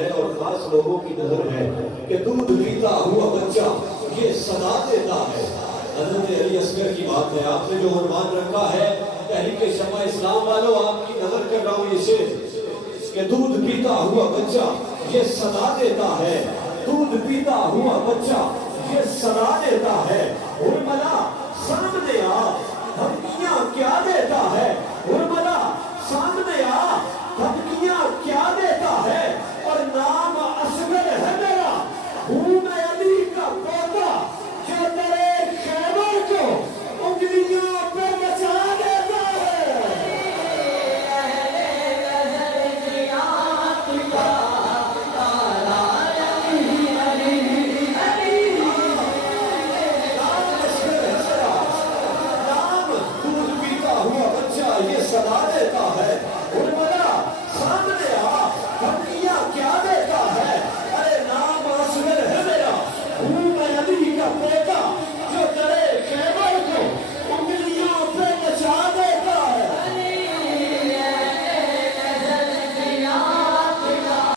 ہے اور خاص لوگوں کی نظر ہے کہ دودھ پیتا ہوا بچہ یہ صدا دیتا ہے. حضرت علی اصغر کی بات ہے. آپ نے جو عنوان رکھا ہے تحریک شمع اسلام والوں، آپ کی نظر کر رہا ہوں یہ شعر کہ دودھ پیتا ہوا بچہ یہ صدا دیتا ہے. دودھ پیتا ہوا بچہ یہ صدا دیتا ہے. ارملا سامنے آ دھمکیاں کیا دیتا ہے. ارملا سامنے آ دھمکیاں کیا دیتا ہے.